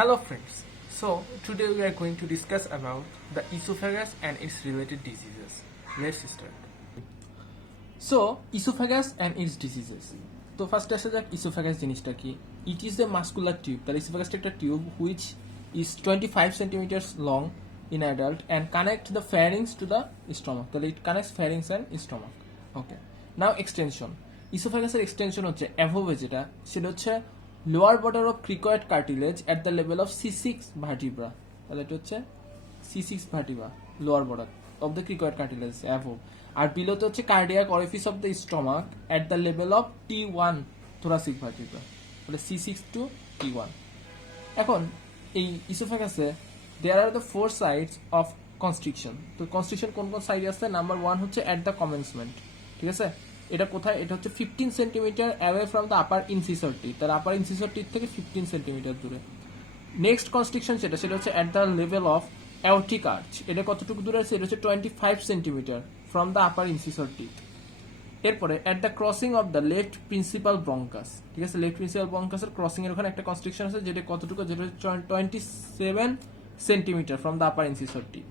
Hello friends. So today we are going to discuss about the esophagus and its related diseases. Let's start. So esophagus and its diseases. তো first আসা যাক esophagus জিনিসটা কি। It is a muscular tube. The esophagus is a tube which is 25 centimeters long in adult and connect the pharynx to the stomach. তাহলে it connects pharynx and stomach. Okay. Now extension. Esophagus এর extension হচ্ছে অ্যাভোভে যেটা সেটা হচ্ছে lower border of cricoid cartilage at the level of C6 vertebra. তাহলে এটা হচ্ছে C6 vertebra lower border of the cricoid cartilage above. আর বিলোতে হচ্ছে cardiac orifice of the stomach at the level of T1 thoracic vertebra. তাহলে C6 to T1। এখন এই ইসোফেগাসে there are the 4 sides of constriction. তো কনস্ট্রিকশন কোন কোন সাইড আছে? নাম্বার 1 হচ্ছে এট দ্য কমেন্সমেন্ট, ঠিক আছে? এটা কোথায়? এটা হচ্ছে 15 centimetre away from the upper incisor teeth. তার আপার ইনসিসর টিথ থেকে 15 সেন্টিমিটার দূরে। নেক্সট কনস্ট্রিকশন সেটা হচ্ছে at the level of aortic arch. এটা কতটুকু দূরে আছে? এটা হচ্ছে 25 centimetre from the upper incisor teeth. এরপরে at the crossing of the left principal bronchus, ঠিক আছে? লেফট প্রিন্সিপাল ব্রঙ্কাসের ক্রসিং এর ওখানে একটা কনস্ট্রিকশন আছে যেটা কতটুকু? যেটা 27 centimetre from the upper incisor teeth.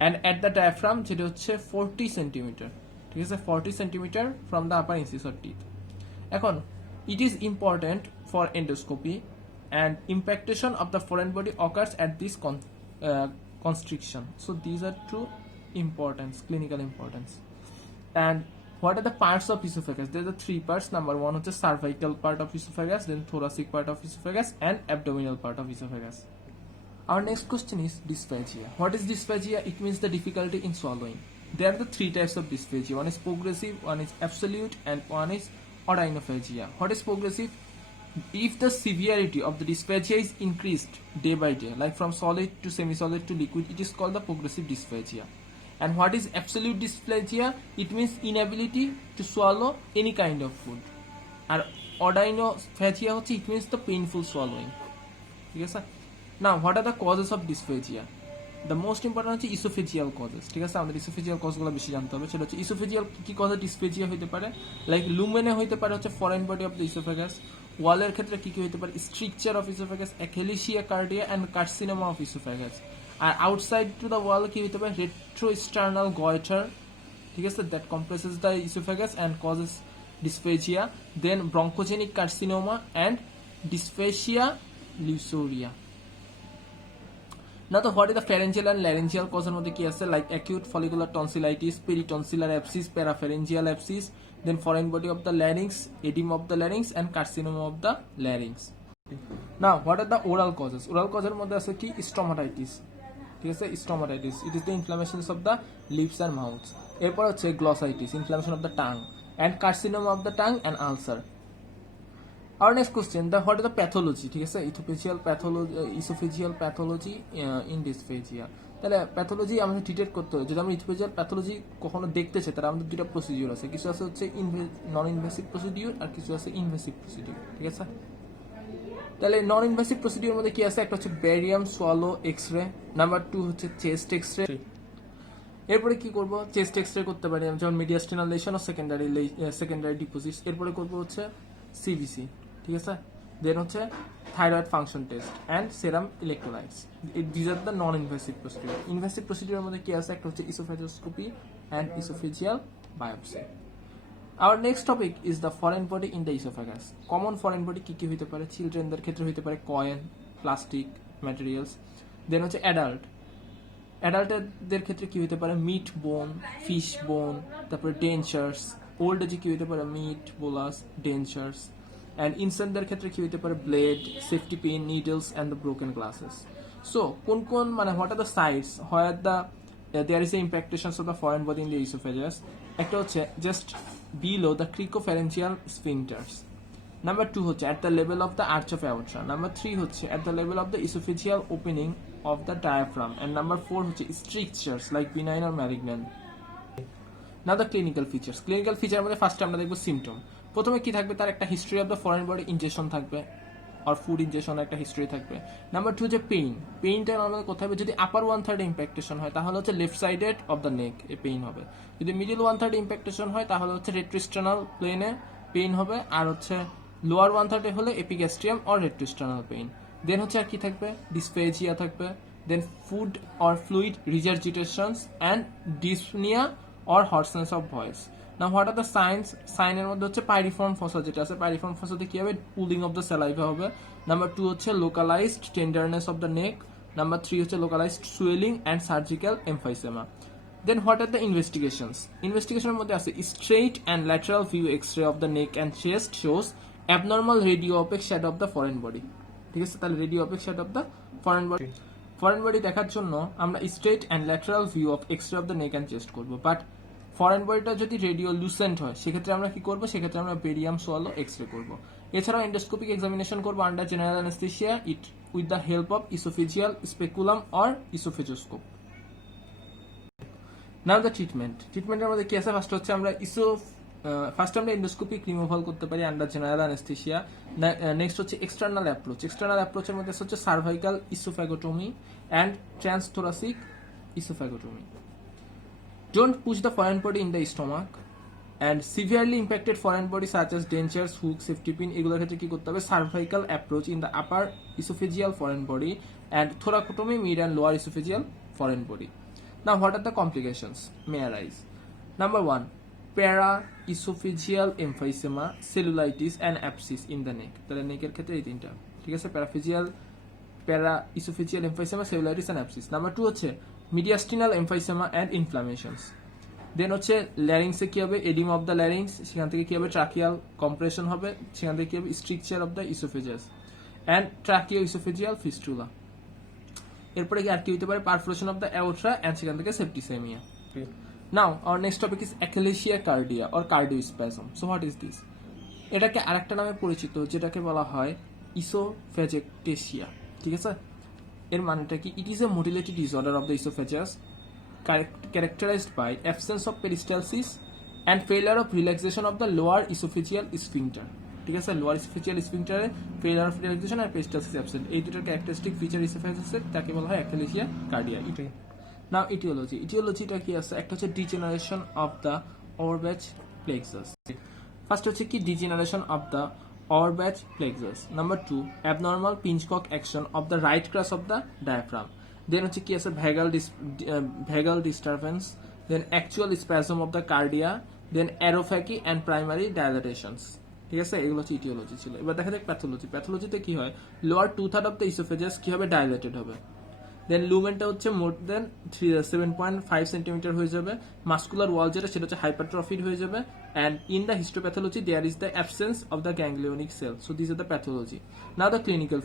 And at the diaphragm যেটা হচ্ছে 40 সেন্টিমিটার, ঠিক আছে? 40 centimetre from the upper incisor teeth. এখন it is important for endoscopy and impaction of the foreign body occurs at this constriction. So these are two importance, clinical importance. And what are the parts of esophagus? There are the 3 parts. Number 1 is the cervical part of esophagus, then thoracic part of esophagus, and abdominal part of esophagus. Our next question is dysphagia. What is dysphagia? It means the difficulty in swallowing. There are the 3 types of dysphagia. One is progressive, one is absolute, and one is odynophagia. What is progressive? If the severity of the dysphagia is increased day by day, like from solid to semi-solid to liquid, it is called the progressive dysphagia. And what is absolute dysphagia? It means inability to swallow any kind of food. And odynophagia it means the painful swallowing. Yes, sir? Now, what are the causes of dysphagia? The most important হচ্ছে esophageal causes, ঠিক আছে? আমাদের esophageal causeগুলো বেশি জানতে হবে। সেটা হচ্ছে esophageal কি কজে dysphagia হতে পারে? লাইক লুমেনে হতে পারে হচ্ছে foreign body of the esophagus। ওয়ালের ক্ষেত্রে কি কি হতে পারে? Stricture of esophagus, achalasia cardia and carcinoma of esophagus। আর আউটসাইড টু দ্য ওয়াল কি হতে পারে? রেট্রোস্টার্নাল গয়টার, ঠিক আছে? That compresses the esophagus and causes dysphagia. Then bronchogenic carcinoma and dysphagia lusoria. Now, what is the pharyngeal and laryngeal cause এর মধ্যে কি আছে? Like acute follicular tonsillitis, peritonsillar abscess, parapharyngeal abscess, then foreign body of the larynx, edema of the larynx, and carcinoma of the larynx. Now, what are the oral causes? Oral causes এর মধ্যে আছে কি? Stomatitis, ঠিক আছে? Stomatitis, it is the inflammations of the lips and mouth. এরপর হচ্ছে glossitis, inflammation of the tongue, and carcinoma of the tongue and ulcer. Our next question, what is the pathology? ঠিক আছে? esophageal pathology in dysphagia. তাহলে pathology আমাদের ট্রিটেট করতে হবে। যদি আমরা esophageal প্যাথোলজি কখনো দেখতে চাই তাহলে আমাদের দুটো প্রসিডিউর আছে। কিছু আছে হচ্ছে নন ইনভেসিভ প্রসিডিউর আর কিছু আছে ইনভেসিভ প্রসিডিউর, ঠিক আছে? তাহলে নন ইনভেসিভ প্রসিডিউর মধ্যে কি আছে? একটা হচ্ছে ব্যারিয়াম সোয়ালো এক্সরে, নাম্বার 2 হচ্ছে চেস্ট এক্সরে। এরপরে কি করব? চেস্ট এক্সরে করতে পারি যেমন মিডিয়াস্টিনাল লেশন ও সেকেন্ডারি ডিপোজিটস। এরপরে করব হচ্ছে সিবিসি, ঠিক আছে? দেন হচ্ছে thyroid function test and serum electrolytes. These are the non invasive procedure. Invasive প্রসিডিউরের মধ্যে কি আছে? একটা হচ্ছে oesophagoscopy and oesophageal biopsy. Our next topic is the foreign body in the oesophagus. Common foreign body কি কি হতে পারে? চিলড্রেনদের ক্ষেত্রে হতে পারে কয়েন, প্লাস্টিক ম্যাটেরিয়ালস। দেন হচ্ছে অ্যাডাল্টদের ক্ষেত্রে কি হতে পারে? মিট বোন, ফিশ বোন, তারপরে ডেঞ্চার্স। ওল্ড এজে কি হতে পারে? Meat, bolus, dentures. And ইনসেন্টদের ক্ষেত্রে কি হতে পারে? Blade, safety pin, needles and the broken glasses. So কোন মানে what are the sides where the there is a impactions of the foreign body in the oesophagus? একটা হচ্ছে just below the cricopharyngeal sphincters. Number 2 হচ্ছে at the level of the arch of aorta. Number 3 হচ্ছে at the level of the oesophageal opening of the diaphragm. And number 4 হচ্ছে strictures like benign or malignant. Now the clinical features. Clinical feature মধ্যে ফার্স্টে আমরা দেখবো symptom. প্রথমে কি থাকবে? তার একটা history of the foreign body injection থাকবে আর ফুড ইনজেকশনের একটা হিস্ট্রি থাকবে। নাম্বার 2 হচ্ছে পেইন। পেইনটা নর্মালি কোথায় হবে? যদি আপার 1/3 ইম্প্যাক্টেশন হয় তাহলে হচ্ছে left sided of the neck A pain হবে। যদি মিডল 1/3 ইম্প্যাক্টেশন হয় তাহলে হচ্ছে রেট্রোস্টার্নাল প্লেনে পেইন হবে। আর হচ্ছে লোয়ার 1/3 হলে epigastrium or retrosternal pain. Then হচ্ছে আর কি থাকবে, ডিসফেজিয়া থাকবে, then food or fluid regurgitations and dyspnoea or hoarseness of voice. না হোয়াট আর দ্য সাইন্স, সাইনের মধ্যে হচ্ছে পাইরিফর্ম ফসা যেটা আছে, পাইরিফর্ম ফসাতে কি হবে, পুলিং অফ দ্য স্যালাইভা হবে। নাম্বার 2 হচ্ছে localised tenderness of the neck. Number 3 হচ্ছে localised swelling and surgical emphysema. Then what are the investigations? Investigationের মধ্যে আছে straight and lateral view X-ray of the neck and chest shows abnormal radio opaque shadow of the foreign body. ঠিক আছে, তাহলে radio opaque shadow of the foreign body. Foreign body দেখার জন্য আমরা straight and lateral view of X-ray of the neck and chest করব, but foreign বডিটা যদি radio Lucent হয় সেক্ষেত্রে আমরা কি করব, সেক্ষেত্রে আমরা বেরিয়াম সোয়ালো এক্সরে করব। এছাড়াও এন্ডোস্কোপিক এক্সামিনেশন করব under general anaesthesia it with the help of oesophageal speculum or oesophagoscope. Now the ট্রিটমেন্টের মধ্যে কি আছে, ফার্স্ট হচ্ছে আমরা ফার্স্ট আমরা এন্ডোস্কোপিক রিমুভাল করতে পারি আন্ডার জেনারেল অ্যানেস্থেসিয়া। নেক্সট হচ্ছে এক্সটার্নাল অ্যাপ্রোচ। এক্সটার্নাল অ্যাপ্রোচের মধ্যে হচ্ছে cervical oesophagotomy and transthoracic oesophagotomy. Don't push the foreign body in the stomach and severely impacted foreign body such as dentures, hooks, safety pin এগুলোর ক্ষেত্রে কি করতে হবে, cervical approach in the upper esophageal foreign body and thoracotomy mid and lower esophageal foreign body. Now what are the complications may arise? Number 1, para-esophageal emphysema, cellulitis and abscess in the neck. তাহলে নেকের ক্ষেত্রে এই তিনটা, ঠিক আছে, para-esophageal emphysema, cellulitis and abscess. Number 2 হচ্ছে mediastinal emphysema and inflammations. দেন হচ্ছে ল্যারিংসে কি হবে, এডিমা অফ দ্য ল্যারিংস, সেখান থেকে কি হবে ট্রাকিয়াল কম্প্রেশন হবে, সেখান থেকে কি হবে stricture of the oesophagus and tracheo oesophageal fistula. এরপরে কি আর কি হতে পারে, perforation of the aorta and সেখান থেকে septicaemia. Now our next topic is achalasia cardia or cardiospasm. So what is this? এটাকে আরেকটা নামে পরিচিত যেটাকে বলা হয় ইসোফেজেকটেশিয়া, ঠিক আছে। এর মানেটা কি, it is a motility disorder of the oesophagus characterized by absence of peristalsis and failure of relaxation of the lower esophageal sphincter, ঠিক আছে, lower esophageal sphincter failure of relaxation আর peristalsis absent, এই দুটোর ক্যারেক্টারিস্টিক ফিচার ইসোফেজাসের, তাকে বলা হয় অ্যাকিলেশিয়া কার্ডিয়া। নাও ইটিওলজিটা কি আছে, একটা হচ্ছে degeneration of the Auerbach plexus। First হচ্ছে কি degeneration of the Auerbach plexus। Number 2, abnormal Pinchcock action of the right crus of the diaphragm। Then হচ্ছে কি আছে vagal disturbance, then actual spasm of the cardia, then aerophagy and primary dilatations, ঠিক আছে, এগুলো হচ্ছে aetiology ছিল। এবার দেখা যাক প্যাথোলজিতে কি হয়, লোয়ার 2/3 অফ দ্য ইসোফেজাস কি হবে, ডায়ালেটেড হবে। দেন লুমেনটা হচ্ছে মোর দেন 7.5 সেন্টিমিটার হয়ে যাবে, মাস্কুলার ওয়াল যেটা সেটা হচ্ছে হাইপারট্রফিড হয়ে যাবে, and in the histopathology there is the absence of the ganglionic cell. So this are the pathology. Now the clinical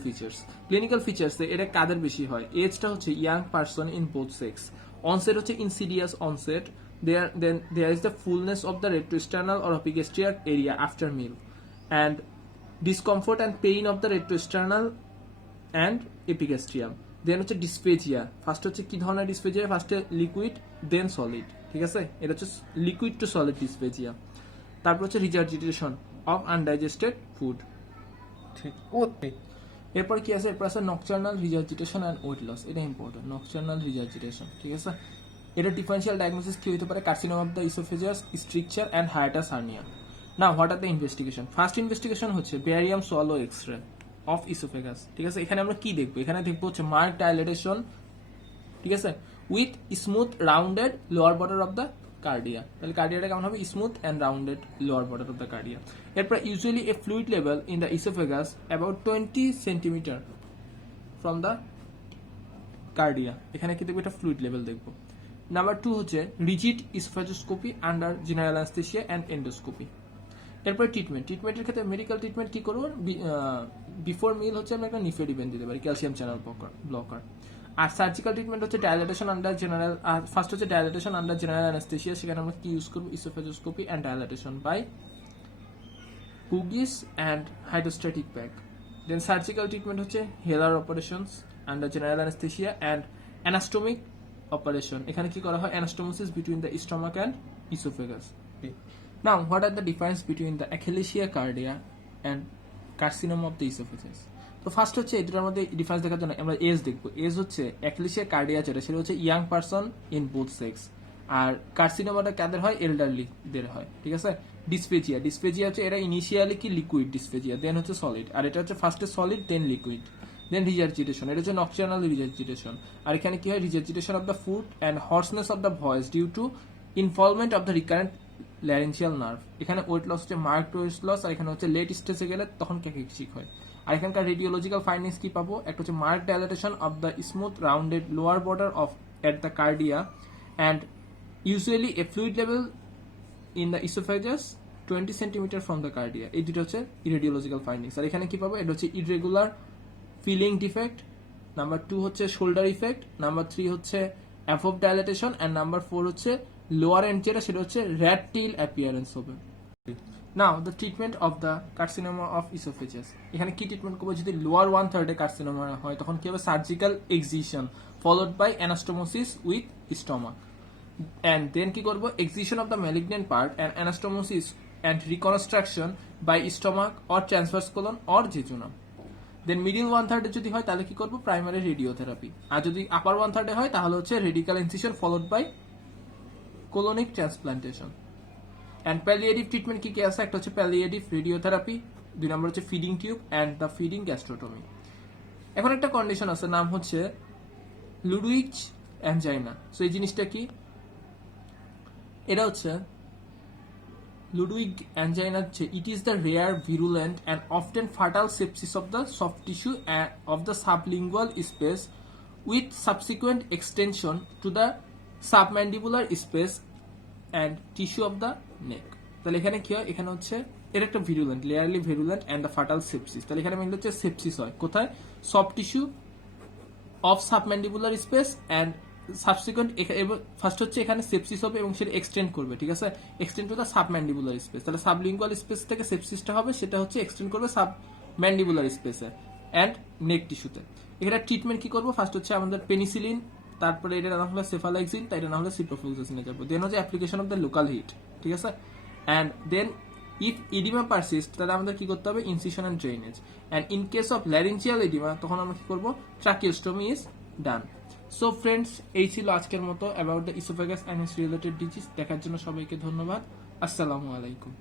features এটা কাদের বেশি হয়, এজটা হচ্ছে young person in both sex, onset হচ্ছে insidious onset, there is the fullness of the retroesternal or epigastric area after meal, and discomfort and pain of the retroesternal and epigastrium. দেন হচ্ছে dysphagia, first হচ্ছে কি ধরনের dysphagia, ফার্স্টে liquid দেন solid, ঠিক আছে, এটা হচ্ছে লিকুইড টু সলিড ডিসফেজিয়া। তারপর হচ্ছে রিজার্জিটেশন অফ আনডাইজেস্টেড ফুড, ঠিক। এরপর কি আছে, এরপর আছে nocturnal regurgitation and weight loss, এটা ইম্পর্টেন্ট, নকচার্নাল রিজার্জিটেশন, ঠিক আছে। এটা ডিফারেন্সিয়াল ডায়াগনোসিস কি হতে পারে, carcinoma of the oesophagus, stricture and hiatus hernia. Now what are the investigation? First investigation হচ্ছে barium swallow X-ray of oesophagus, ঠিক আছে। এখানে আমরা কি দেখবো, এখানে দেখবো হচ্ছে মার্ক ডাইলেটেশন, ঠিক আছে, with smooth rounded lower border of the cardia. তাহলে কার্ডিয়াটা কেমন হবে, smooth and rounded lower border of the cardia. এরপর usually a fluid level in the oesophagus about 20 centimetre from the cardia, এখানে কি দেখবো, এটা ফ্লুইড লেভেল দেখবো। নাম্বার 2 হচ্ছে rigid oesophagoscopy under general anaesthesia and endoscopy. এরপর ট্রিটমেন্টের ক্ষেত্রে মেডিকেল ট্রিটমেন্ট কি করবো, বিফোর মিল হচ্ছে আমরা একটা নিফেডিবেন দিতে পারি, ক্যালসিয়াম চ্যানেল ব্লকার। আর সার্জিক্যাল ট্রিটমেন্ট হচ্ছে ডায়ালাটেশন আন্ডার জেনারেল, ফার্স্ট হচ্ছে ডায়ালাটেশন আন্ডার জেনারেল অ্যানেস্থেসিয়া, সেখানে আমরা কি ইউজ করবো, oesophagoscopy and dilatation by bougies and hydrostatic pack. Then surgical treatment হচ্ছে Heller operations under general anaesthesia and anastomotic operation, এখানে কি করা হয়, anastomosis between the stomach and oesophagus. Now, what are the difference between the Achillea cardia and carcinoma of the esophagus? তো first হচ্ছে এই দুটোর মধ্যে ডিফারেন্স দেখার জন্য আমরা এজ দেখবো। এজ হচ্ছে অ্যাকিলেশিয়া কার্ডিয়া যেটা সেটা হচ্ছে young person in both sex, আর কার্সিনোমাটা কাদের হয়, এল্ডারলিদের হয়, ঠিক আছে। ডিসফেজিয়া হচ্ছে এটা ইনিশিয়ালি কি লিকুইড ডিসফেজিয়া, দেন হচ্ছে সলিড, আর এটা হচ্ছে ফার্স্টে সলিড দেন লিকুইড। দেন রিজার্জিটেশন, এটা হচ্ছে নকচার্নাল রিজার্জিটেশন। আর এখানে কি হয়, regurgitation of the food and hoarseness of the voice due to involvement of the recurrent laryngeal nerve. এখানে ওয়েট লস হচ্ছে মার্কড ওয়েট লস, আর এখানে হচ্ছে লেট স্টেজে গেলে তখন ক্যাকিক হয়। আর এখানকার রেডিওলজিক্যাল ফাইন্ডিংস কি পাবো, একটা হচ্ছে mark dilatation of the smooth rounded lower border of at the cardia and usually a fluid level in the oesophagus 20 centimetre from the cardia. এই দুটো হচ্ছে রেডিওলজিক্যাল ফাইন্ডিংস। আর এখানে কি পাবো, এটা হচ্ছে ইরেগুলার ফিলিং ডিফেক্ট, নাম্বার 2 হচ্ছে শোল্ডার ইফেক্ট, নাম্বার 3 হচ্ছে অ্যাভব ডাইলেটেশন, অ্যান্ড নাম্বার 4 হচ্ছে লোয়ার এন্ড যেটা সেটা হচ্ছে র্যাট টেইল অ্যাপিয়ারেন্স হবে। Now the treatment of the carcinoma of oesophagus. এখানে কি ট্রিটমেন্ট করবো, যদি লোয়ার 1/3 কার্সিনোমা হয় তখন কি হবে, surgical excision followed by anastomosis with stomach. And then কি করবো, excision of the malignant part and anastomosis and reconstruction by stomach or transverse colon or jejunum. Then middle 1/3 যদি হয় তাহলে কি করবো, প্রাইমারি রেডিওথেরাপি। আর যদি আপার 1/3 হয় তাহলে হচ্ছে radical incision followed by colonic transplantation. And palliative treatment কি কি আছে, একটা হচ্ছে প্যালিয়েটিভ রেডিওথেরাপি, 2 নম্বর হচ্ছে feeding tube and the feeding gastrotomy. এখন একটা কন্ডিশন আছে, নাম হচ্ছে লুডউইগস অ্যাঞ্জাইনা। সো এই জিনিসটা কি, এটা হচ্ছে লুডউইগ অ্যাঞ্জাইনা হচ্ছে it is the rare virulent and often fatal sepsis of the soft tissue of the sublingual space with subsequent extension to the submandibular space and tissue of the neck. তাহলে এখানে কি হয়, এখানে হচ্ছে এর একটা virulent, rarely virulent and the fatal sepsis. তাহলে এখানে মেনলি হচ্ছে সেপসিস হয় কোথায়, soft tissue of submandibular space and subsequent. First হচ্ছে এখানে সেপসিস হবে এবং সেটা এক্সটেন্ড করবে, ঠিক আছে, extend two the submandibular space. তাহলে সাবলিঙ্গুয়াল স্পেস থেকে সেপসিসটা হবে, সেটা হচ্ছে এক্সটেন্ড করবে সাবম্যান্ডিবুলার স্পেসে অ্যান্ড নেক টিস্যুতে। এখানে ট্রিটমেন্ট কি করবো, ফার্স্ট হচ্ছে আমাদের পেনিসিলিন, তারপরে এটা না হলে সেফালাইক্সিন, তাই এটা না হলে সিপ্রোফ্লুক্সাসিনে যাবো। দেন হচ্ছে application of the local heat, ঠিক আছে। And then if oedema persist তাহলে আমাদের কি করতে হবে, incision and drainage. And in case of laryngeal oedema তখন আমরা কি করবো, tracheostomy is done. So friends, এই ছিল আজকের মতো about the oesophagus and its related disease. দেখার জন্য সবাইকে ধন্যবাদ। আসসালামু আলাইকুম।